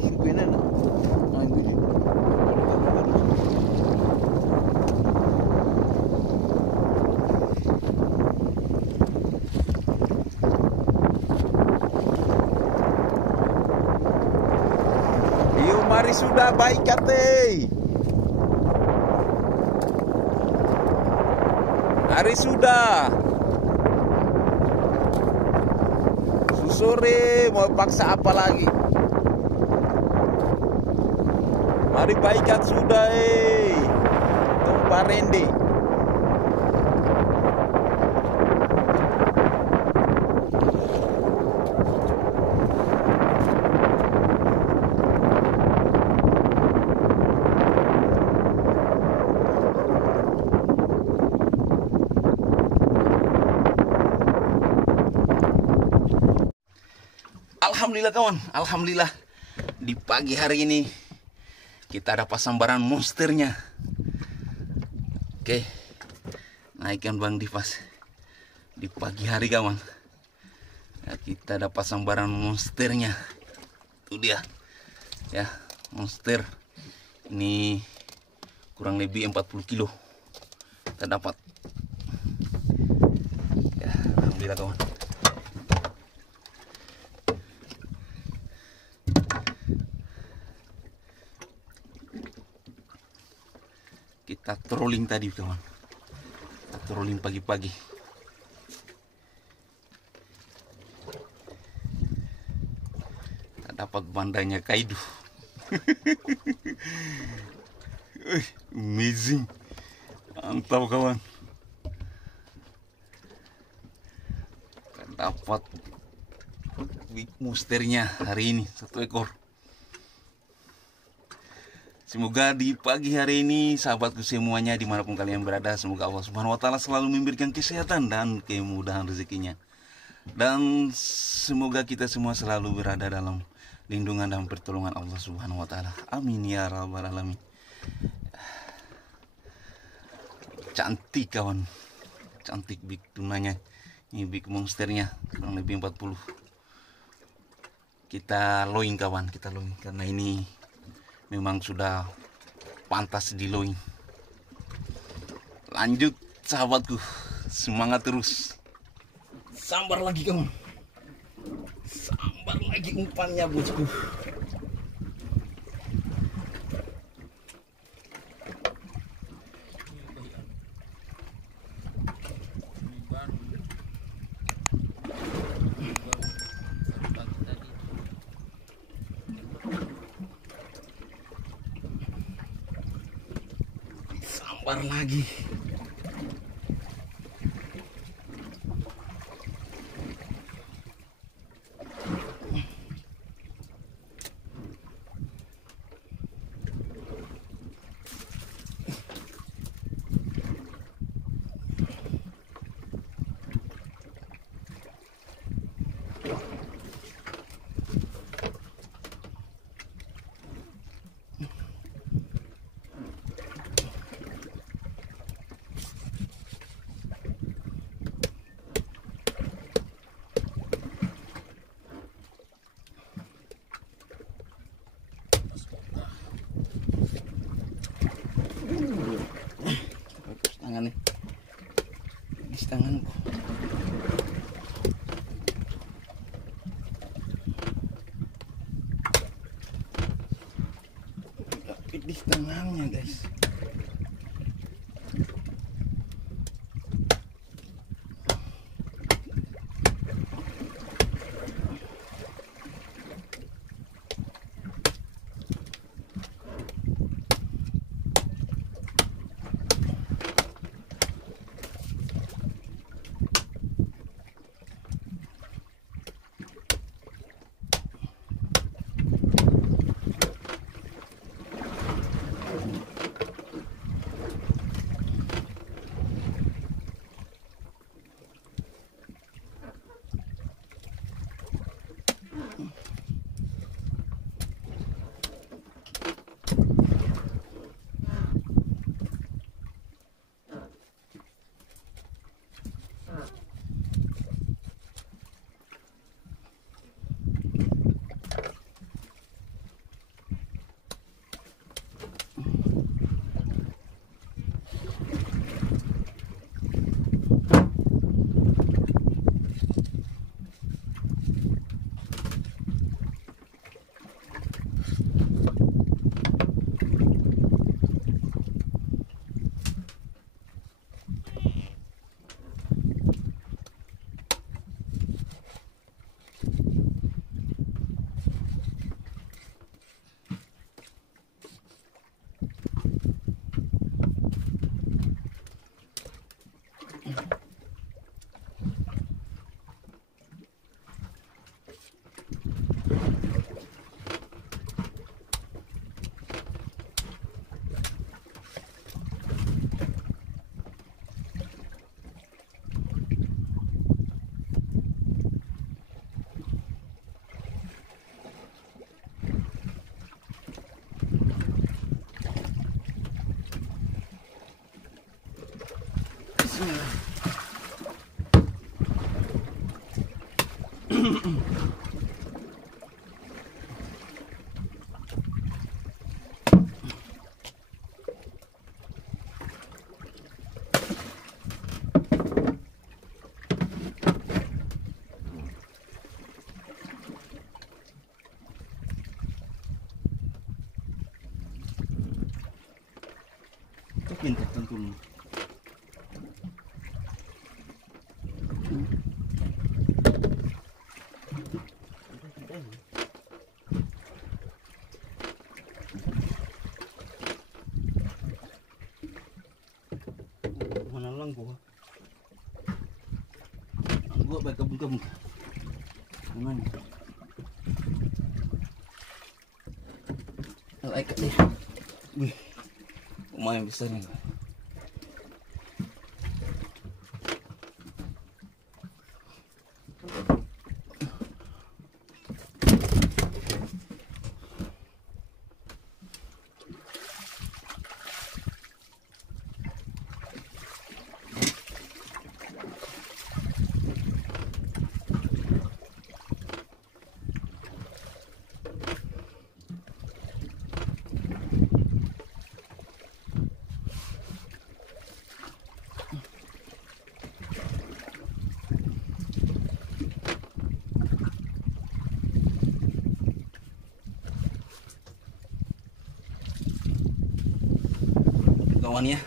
Sukunya na. Ay, bili. Yuk, mari sudah baik kate. Hari sudah. Sore mau paksa apa lagi? Mari baikat sudah Tumpah rende. Alhamdulillah kawan, alhamdulillah di pagi hari ini kita dapat sambaran monsternya. Oke, naikkan Bang Dipas di pagi hari kawan. Ya, kita dapat sambaran monsternya. Itu dia, ya monster. Ini kurang lebih 40 kilo kita dapat. Ya, alhamdulillah kawan. Kita trolling tadi kawan, kita trolling pagi-pagi. Kita dapat bandanya kaidu. Amazing, mantap kawan. Kita dapat big monsternya hari ini, 1 ekor. Semoga di pagi hari ini sahabatku semuanya dimanapun kalian berada, semoga Allah Subhanahu wa Ta'ala selalu memberikan kesehatan dan kemudahan rezekinya. Dan semoga kita semua selalu berada dalam lindungan dan pertolongan Allah Subhanahu wa Ta'ala. Amin ya rabbal alamin. Cantik kawan, cantik big tunanya. Ini big monsternya kurang lebih 40. Kita loin kawan, kita loin karena ini memang sudah pantas di loin. Lanjut sahabatku, semangat terus. Sambar lagi kamu, sambar lagi umpannya bosku. Sambar lagi. Tangannya di tanganku. Di tangannya guys. pintar tentu. Mana lang gua? Gua baik kabung-kabung. Mana? Like deh. Wih, lumayan besar nih. Kawan ya,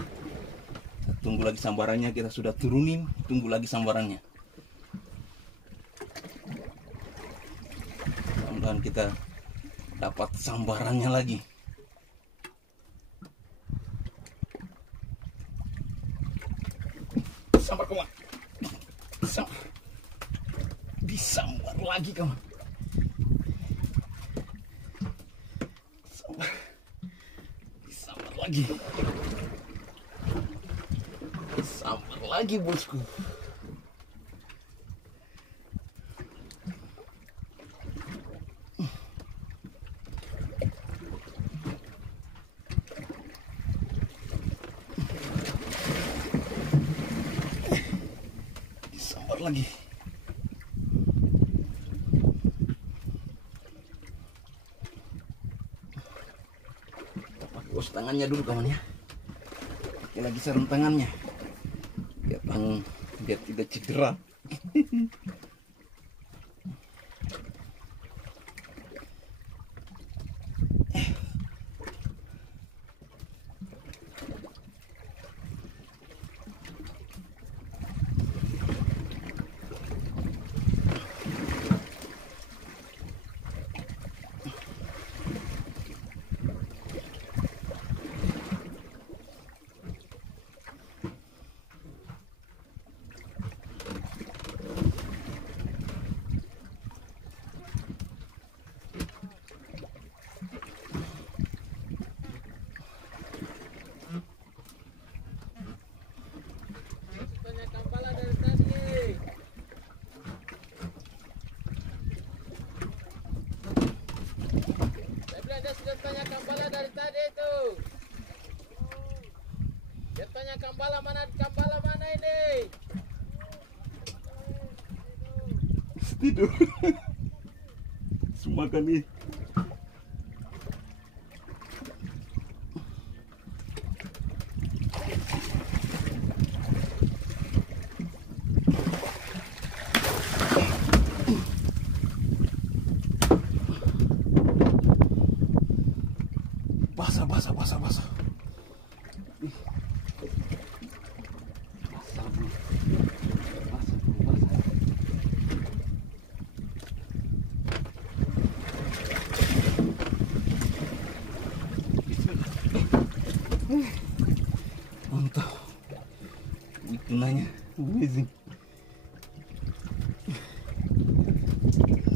tunggu lagi sambarannya, kita sudah turunin, tunggu lagi sambarannya. Mudah-mudahan kita dapat sambarannya lagi. Sambar kawan, disambar lagi kawan. Disambar lagi. Sambar lagi bosku. Sambar lagi. Pakai os tangannya dulu kawan ya. Pakai lagi sarung tangannya. Biar tidak cedera. Sudah tanya Kambala dari tadi itu. Dia tanya Kambala mana ini? Tidur. Semua kali. Basah. Mantap. Ini tunanya amazing.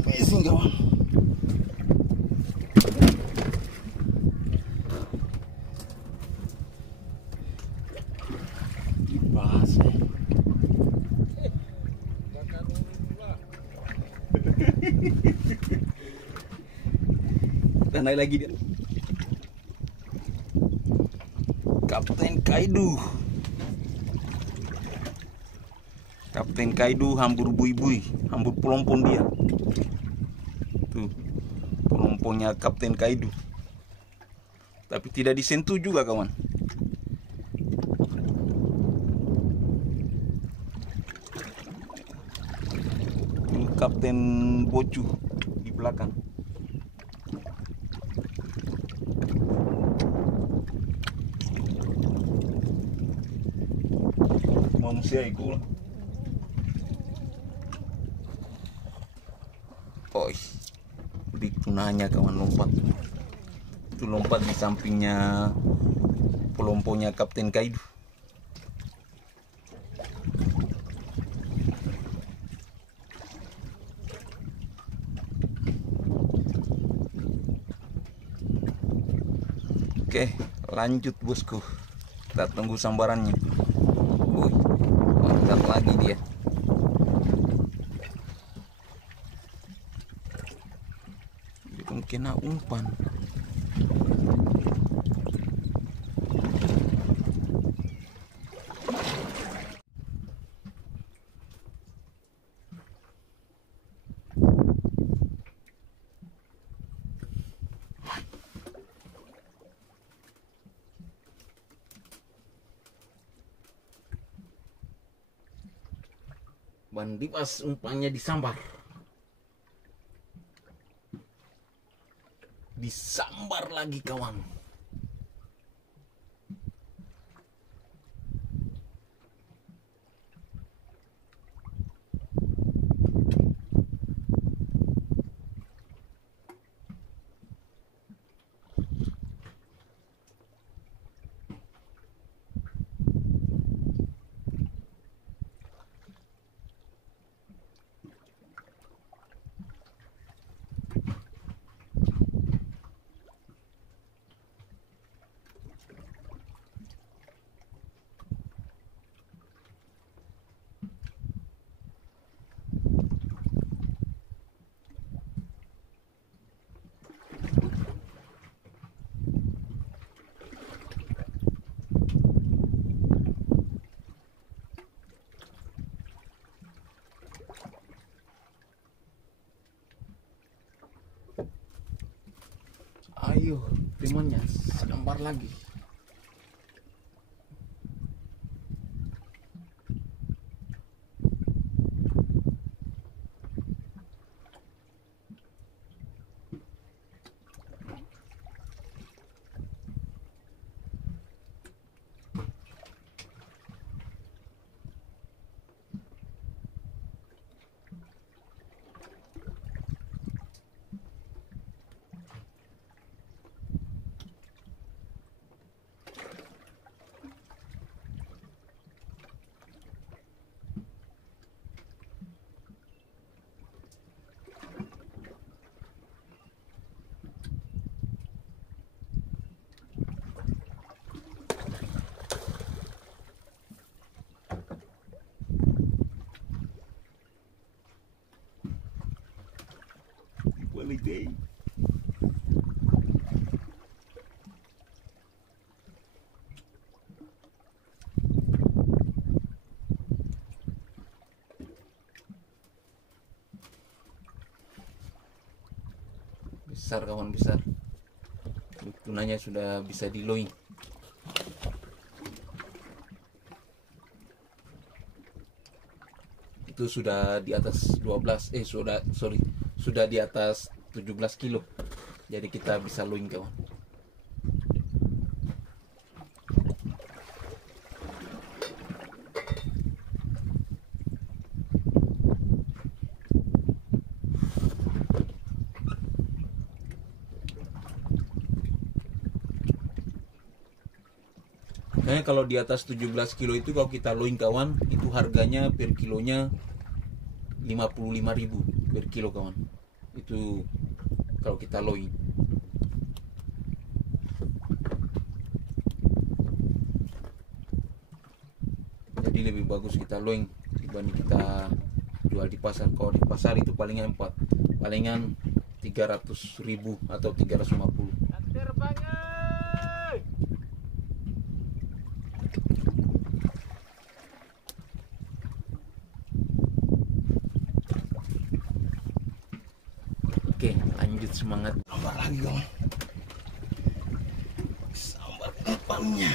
Amazing kawan. Basah. Kita naik lagi dia. Kapten Kaidu hambur bui-bui, hambur pelompong dia. Tuh, pelompongnya Kapten Kaidu. Tapi tidak disentuh juga kawan. Tuh, Kapten Bocu di belakang. saya ikut. Oh, di tunanya kawan lompat. Itu lompat di sampingnya pelomponya Kapten Kaido. Oke, lanjut bosku. Kita tunggu sambarannya. Wih, mantap lagi dia. Dia kena umpan. Bandi pas umpannya disambar. Disambar lagi kawan. Ayo, temannya selembar lagi. Holiday. Besar kawan, besar. Tunanya sudah bisa diloing. Itu sudah di atas 12 sudah di atas 17 kilo. Jadi kita bisa loing kawan. Kalau di atas 17 kilo itu kalau kita loing kawan, itu harganya per kilonya 55.000 per kilo kawan. Itu kalau kita loing. Jadi lebih bagus kita loing dibanding kita jual di pasar. Kalau di pasar itu palingan 300.000 atau 350. Oke, lanjut semangat. Sambar lagi kawan. Sambar depannya.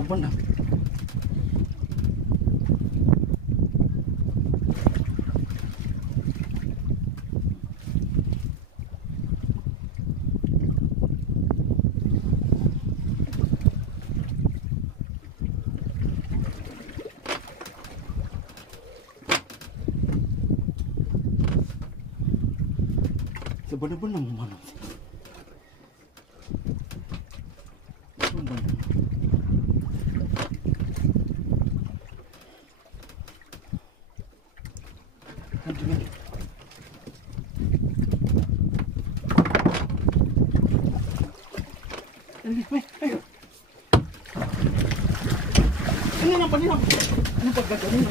benar. Sebenarnya mana? Ini nampak ni nampak gajah ni.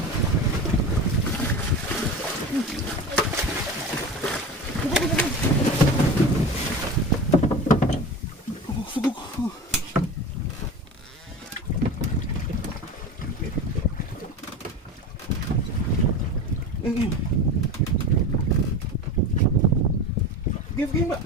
Give Mbak.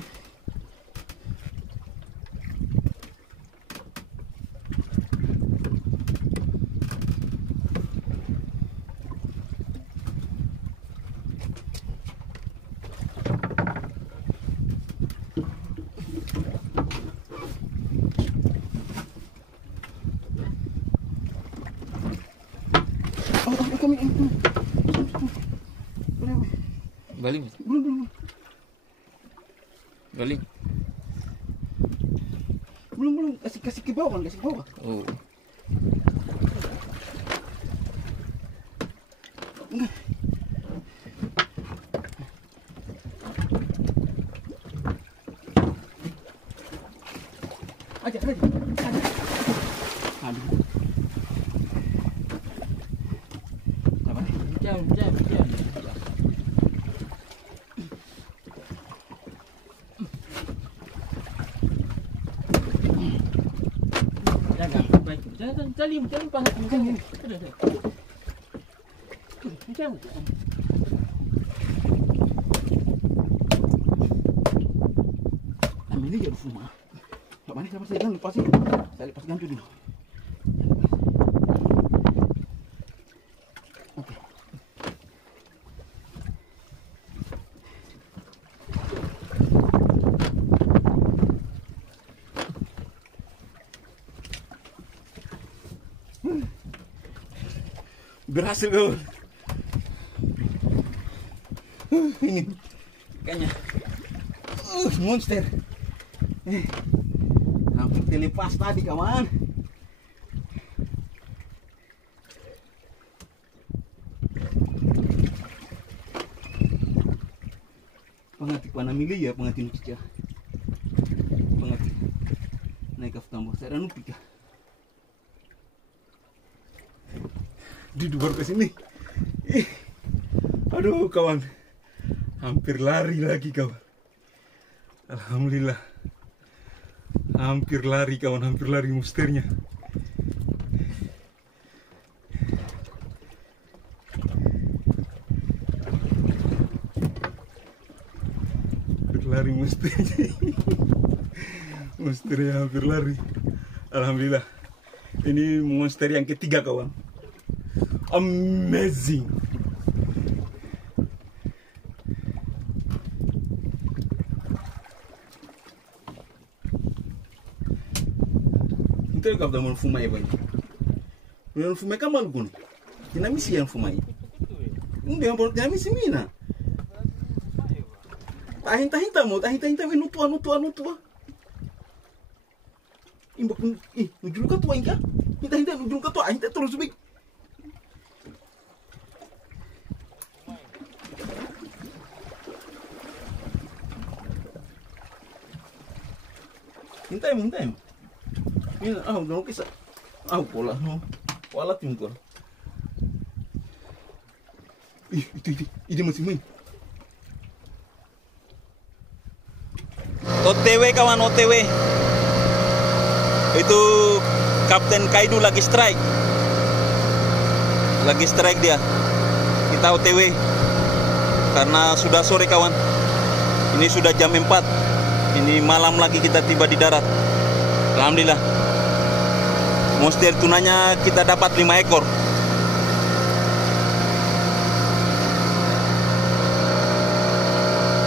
Kami Balik. belum Balik. belum kasih ke bawah, kasih ke bawah. Oh. Aja. Aduh. Apa? Jam. Jangan panas. Jangan. Ambil aja di rumah. Tak mana sama saya jangan lepasin. Saya lepas gancu dulu. Oke. Berhasil kawan. Ini kayaknya monster. Hampir terlepas tadi kawan. Pengatik panamili ya, pengatin cica. Pengatik naik ke tambah saya dan upika. Di luar ke sini. Aduh kawan. Hampir lari lagi kawan. Alhamdulillah. Hampir lari kawan, hampir lari monsternya. Hampir lari monsternya. Monsternya hampir lari. Alhamdulillah. Ini monster yang ketiga kawan. Amazing. Então eu acabo de fumar aí, vai. Eu não fumei com algum. E na missa eu fumei. Não deu para ter missa mina. Tá hinta vem no tua. Imbak no julu ka tua inka. Hinta no julu ka tua, hinta terus subik. Hinta em. Ini não kisah. Pola no. Pola tinggal. Itu masih main. OTW kawan, OTW. Itu Kapten Kaidu lagi strike. Dia. Kita OTW. Karena sudah sore kawan. Ini sudah jam 4. Ini malam lagi kita tiba di darat. Alhamdulillah. monster tunanya kita dapat 5 ekor.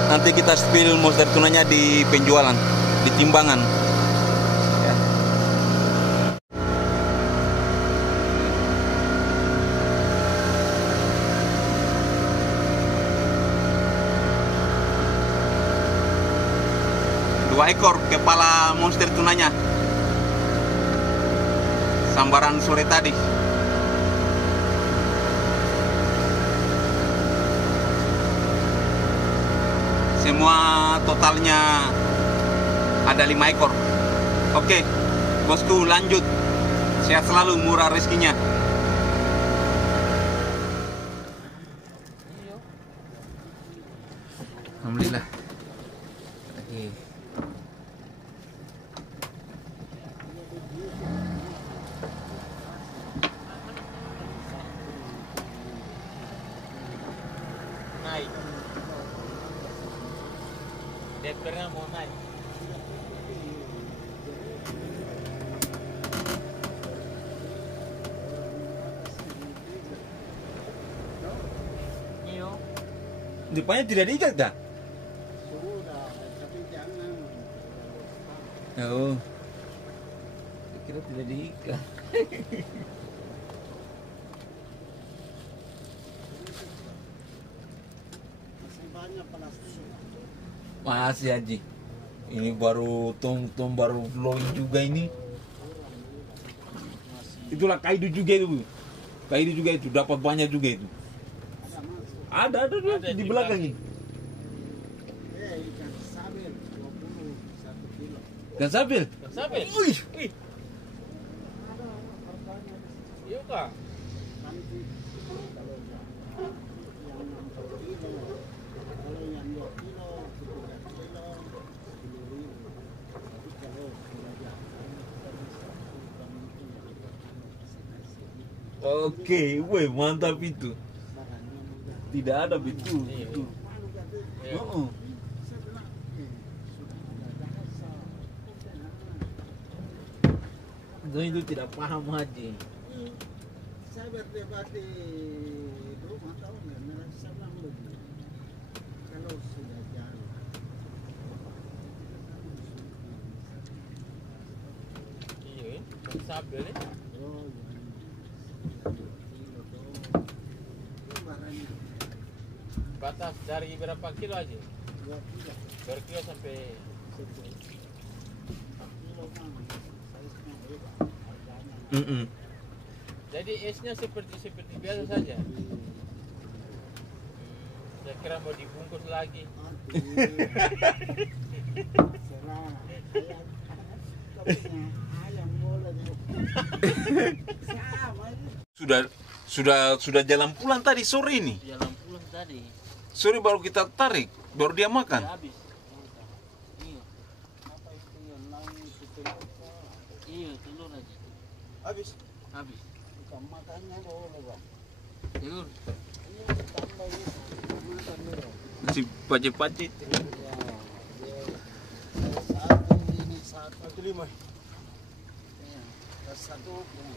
Nanti kita spill monster tunanya di penjualan, di timbangan. Ya. Dua ekor kepala monster tunanya. Sambaran sore tadi. Semua totalnya ada 5 ekor. Oke, bosku lanjut. Sehat selalu, murah rezekinya. Alhamdulillah. Oke. Naik. DPR-nya mau naik. Iyo. Depannya tidak diikat dah? Sudah, tapi jangan. Oh. Kira tidak diikat. Masih banyak plastik. Masih Haji. Ini baru tong baru flowing juga ini. Itulah kaidu juga itu. Kaidu juga itu dapat banyak juga itu. Ada masuk. Ada di belakang ini. Ikan sabel 21 kilo. Dan sambil. Sampai. Wih. Wih. Iya kah? Nanti kalau yang 4 kilo, kalau yang 2 kilo, 3 kilo, 10.000. Tapi kalau sudah jangan, kita bisa lakukan itu Oke, weh mantap itu. barangnya mudah. Tidak ada betul. Iya. Betul. Iya. Oh. Sebelah sudah bahasa. Itu tidak paham Haji. Saya berdebat di rumah tahu nggak, merasa bilang begini, kalau sudah jalan Iya. Sampai nih. oh kilo tuh itu barangnya Batas dari berapa kilo aja? 2 kilo Berkilo sampai 1 kilo mana saiznya beda harganya. jadi esnya seperti biasa saja. Saya kira mau dibungkus lagi. Aduh. Serah ayam tapi ayam boleh tuh. Sama ini. Sudah jalan pulang tadi sore ini. Jalan pulang tadi. Sore baru kita tarik, baru dia makan. Habis. Iya. Apa itu yang lain itu telur? Iya, telur aja. Habis. Habis. Bukan makannya boleh bang. Telur. Ini tambah itu makan dulu. Masih pacet-pacet. Ya, satu ini satu 5. Ya, satu. Ya.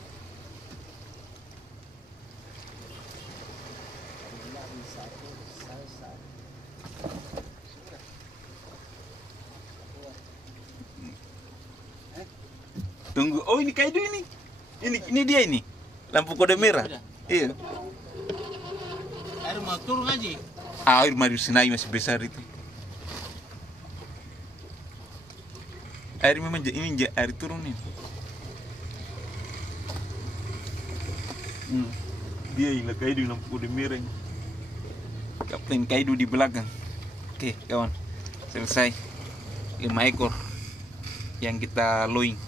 Ini satu, saya satu. Sudah. Tunggu. Oh ini kaidu ini. Ini dia ini. Lampu kode merah. Sudah. Iya. Air mau turun aja. Air madu Sinai masih besar itu. Air memang ini air turun ini. Dia ini kaidu lampu kode merah. Ini. Kapten kaidu di belakang. Oke kawan, selesai 5 ekor yang kita lowing.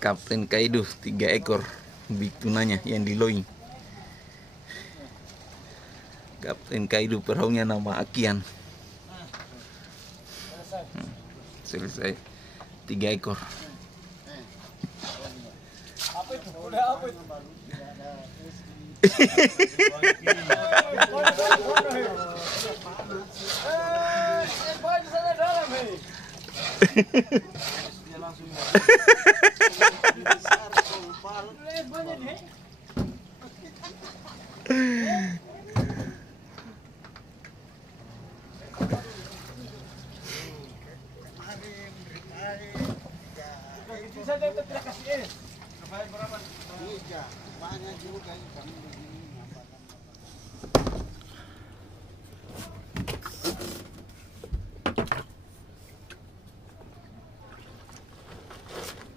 Kapten kaidu 3 ekor big tunanya yang di lowing. Kapten kaidu perahunya nama Akian. Selesai 3 ekor. Apa itu? Udah apa itu? Baru tidak ada rezeki. Iya, banyak juga ikan begini.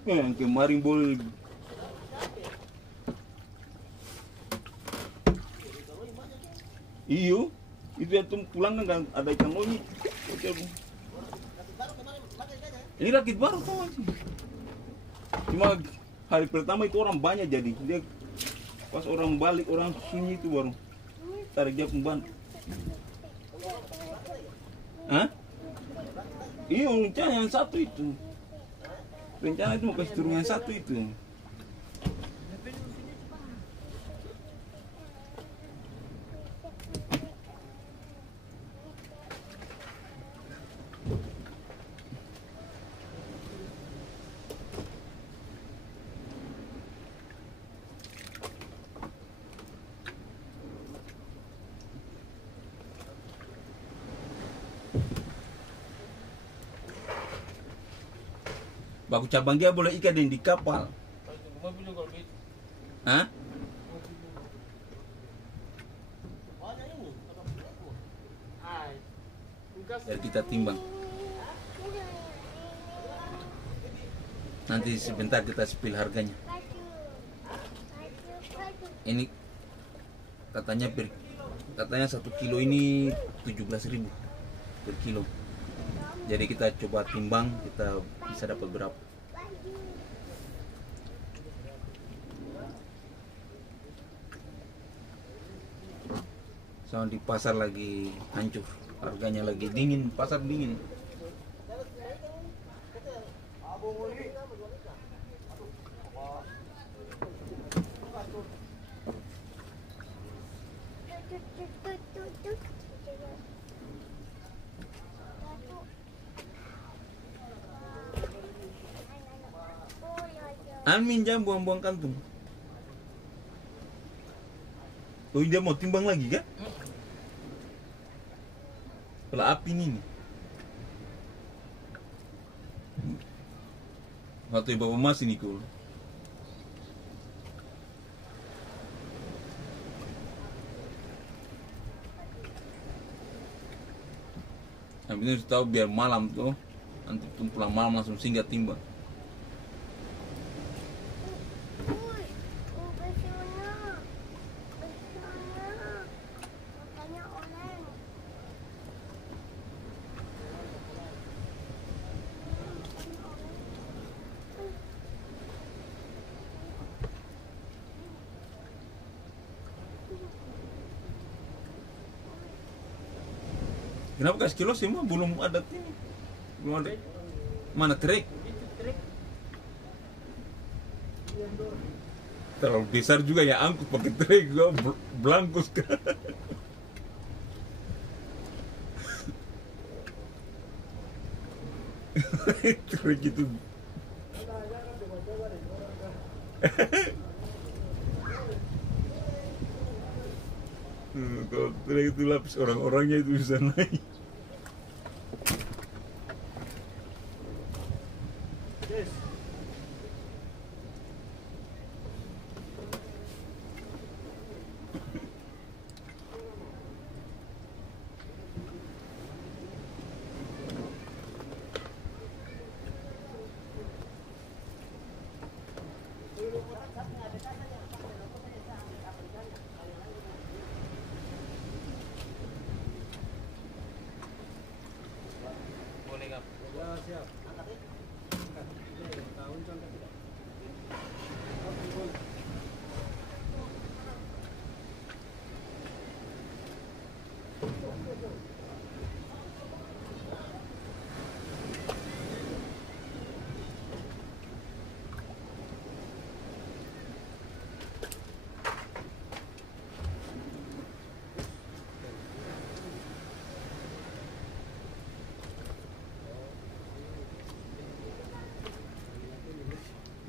Yang kemarin boleh. Iyo, itu yang pulang kan ada ikan monyet. Ini rakit baru tuh masih. Cuma hari pertama itu orang banyak jadi dia pas orang balik orang sunyi itu baru tarik dia pembantu. Hah? Iya rencana yang satu itu. Rencana itu mau kasih turun yang satu itu. Baku cabang dia boleh ikan yang di kapal. Hah? Biar kita timbang. Nanti sebentar kita spill harganya. Ini katanya katanya 1 kilo ini 17.000 per kilo. Jadi kita coba timbang, kita bisa dapat berapa. Soalnya di pasar lagi hancur, harganya lagi dingin, pasar dingin. Amin jangan buang-buang kantung. Oh dia mau timbang lagi kan? Kalau api ini. Waktu bapak masih nih kul. Habis itu tahu biar malam tuh, nanti pulang malam langsung singgah timbang. Kenapa kasih kilo semua belum ada ini? Belum ada. Mana trek? Terlalu besar juga ya angkut pakai trek gua belangkus kan. Trek itu. Kalau trek itu lapis orang-orangnya itu bisa naik.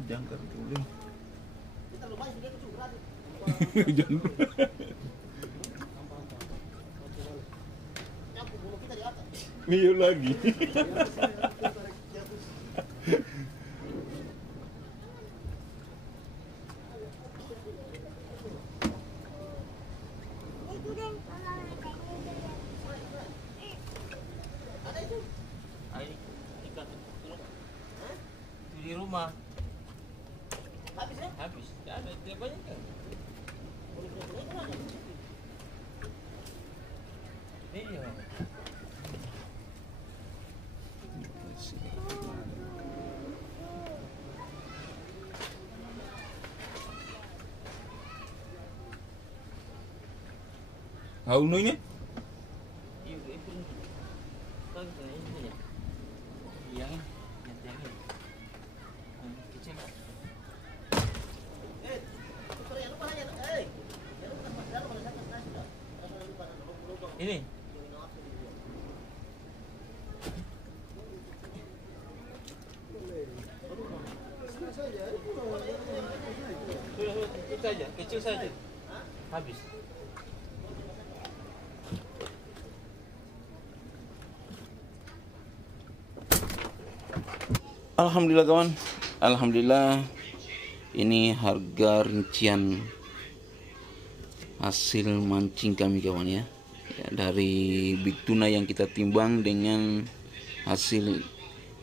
jangkar dulu. Kita lumayan sudah kecukuran. Jangan. Nyapu bulu kita di atas. Iya lagi. Ada itu. Ikat di rumah Habis ya? habis. Tidak ada, tidak banyak kan? Bulu kita itu mana? Iya. Haununya? Iya, itu. Kan ini ya. Yang ini. Kecil. Tukar yang lupa hanya. Yang lupa mas dalam pada saat nasi dah. Kalau lupa ada lubang. Ini. Itu saja, kecil saja. Habis. Alhamdulillah kawan. Alhamdulillah ini harga rincian hasil mancing kami kawan ya. Dari big tuna yang kita timbang dengan hasil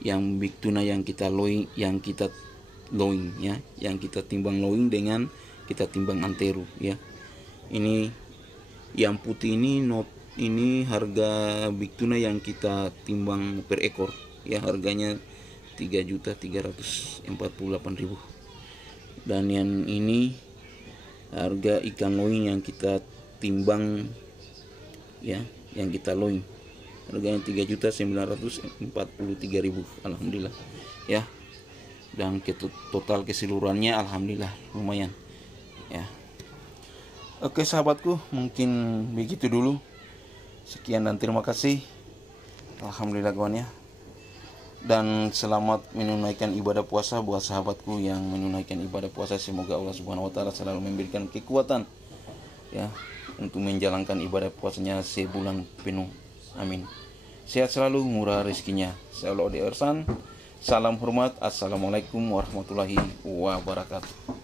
yang big tuna yang kita lowing, yang kita timbang lowing dengan kita timbang antero ya. Ini yang putih ini harga big tuna yang kita timbang per ekor ya, harganya 3.348.000. Dan yang ini harga ikan loing yang kita timbang ya, yang kita loing harganya 3.943.000. Alhamdulillah ya. Dan total keseluruhannya alhamdulillah lumayan ya. Oke sahabatku, mungkin begitu dulu. Sekian dan terima kasih. Alhamdulillah kawan ya. Dan selamat menunaikan ibadah puasa buat sahabatku yang menunaikan ibadah puasa. Semoga Allah Subhanahu wa taala selalu memberikan kekuatan ya untuk menjalankan ibadah puasanya sebulan penuh. Amin. Sehat selalu, murah rezekinya. Saya Odi Ersan. Salam hormat. Assalamualaikum warahmatullahi wabarakatuh.